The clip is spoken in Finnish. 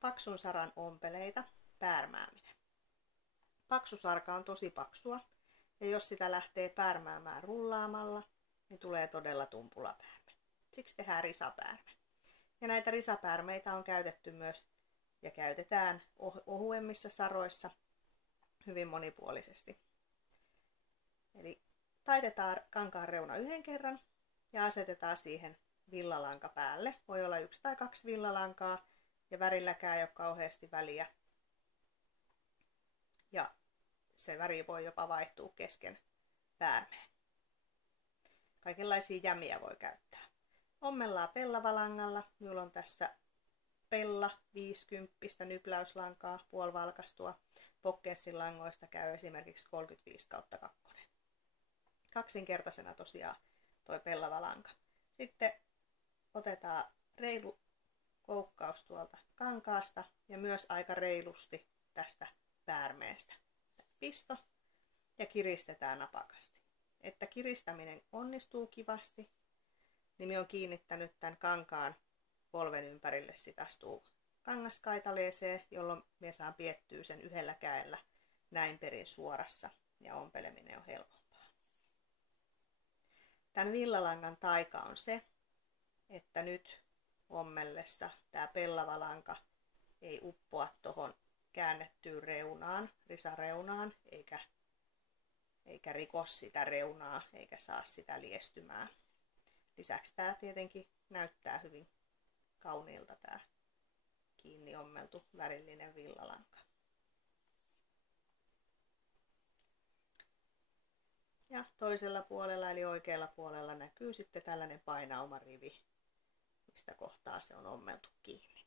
paksun saran ompeleita, päärmääminen. Paksu sarka on tosi paksua, ja jos sitä lähtee päärmäämään rullaamalla, niin tulee todella tumpulapäärme. Siksi tehdään risapäärme. Ja näitä risapäärmeitä on käytetty myös ja käytetään ohuemmissa saroissa hyvin monipuolisesti. Eli taitetaan kankaan reuna yhden kerran ja asetetaan siihen villalanka päälle. Voi olla 1 tai 2 villalankaa ja värilläkään ei ole kauheasti väliä. Ja se väri voi jopa vaihtua kesken päärmeen. Kaikenlaisia jämiä voi käyttää. Ommellaan pellavalangalla. Minulla on tässä Pella 50 nypläyslankaa, puolivalkastua. Pokkessin langoista käy esimerkiksi 35/2. Kaksinkertaisena tosiaan tuo pellavalanka. Sitten otetaan reilu koukkaus tuolta kankaasta ja myös aika reilusti tästä päärmeestä pisto ja kiristetään napakasti. Että kiristäminen onnistuu kivasti, niin minä olen kiinnittänyt tämän kankaan polven ympärille sit astuu kangaskaitaleeseen, jolloin minä saan piettyä sen yhdellä kädellä näin perin suorassa ja ompeleminen on helpompaa. Tämän villalangan taika on se, että nyt ommellessa tämä pellava lanka ei uppoa tuohon käännettyyn reunaan, risareunaan, eikä riko sitä reunaa, eikä saa sitä liestymään. Lisäksi tämä tietenkin näyttää hyvin kauniilta tämä kiinni ommeltu värillinen villalanka. Ja toisella puolella eli oikealla puolella näkyy sitten tällainen painauma rivi, mistä kohtaa se on ommeltu kiinni.